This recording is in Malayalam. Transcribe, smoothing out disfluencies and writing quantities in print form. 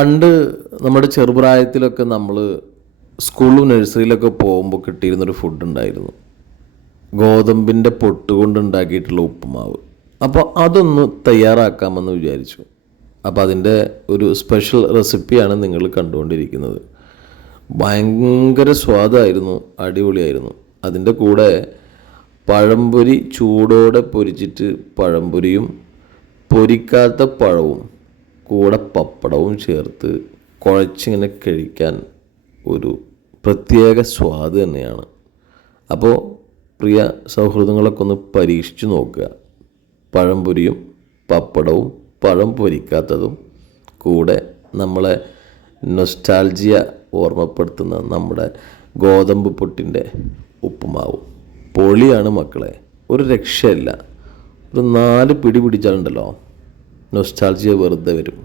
പണ്ട് നമ്മുടെ ചെറുപ്രായത്തിലൊക്കെ നമ്മൾ സ്കൂളിലും നഴ്സറിയിലൊക്കെ പോകുമ്പോൾ കിട്ടിയിരുന്നൊരു ഫുഡ് ഉണ്ടായിരുന്നു. ഗോതമ്പിൻ്റെ പൊട്ട് കൊണ്ട് ഉണ്ടാക്കിയിട്ടുള്ള ഉപ്പുമാവ്. അപ്പോൾ അതൊന്ന് തയ്യാറാക്കാമെന്ന് വിചാരിച്ചു. അപ്പോൾ അതിൻ്റെ ഒരു സ്പെഷ്യൽ റെസിപ്പിയാണ് നിങ്ങൾ കണ്ടുകൊണ്ടിരിക്കുന്നത്. ഭയങ്കര സ്വാദായിരുന്നു, അടിപൊളിയായിരുന്നു. അതിൻ്റെ കൂടെ പഴംപൊരി ചൂടോടെ പൊരിച്ചിട്ട് പഴംപൊരിയും പൊരിക്കാത്ത പഴവും കൂടെ പപ്പടവും ചേർത്ത് കുഴച്ചിങ്ങനെ കഴിക്കാൻ ഒരു പ്രത്യേക സ്വാദ് തന്നെയാണ്. അപ്പോൾ പ്രിയ സൗഹൃദങ്ങളൊക്കെ ഒന്ന് പരീക്ഷിച്ചു നോക്കുക. പഴംപൊരിയും പപ്പടവും പഴം പൊരിക്കാത്തതും കൂടെ നമ്മളെ നൊസ്റ്റാൾജിയ ഓർമ്മപ്പെടുത്തുന്ന നമ്മുടെ ഗോതമ്പ് പൊട്ടിൻ്റെ ഉപ്പുമാവും പൊളിയാണ് മക്കളെ, ഒരു രക്ഷയില്ല. ഒരു 4 പിടി പിടിച്ചാലുണ്ടല്ലോ നൊസ്റ്റാൾജിയ വെറുതെ വരും.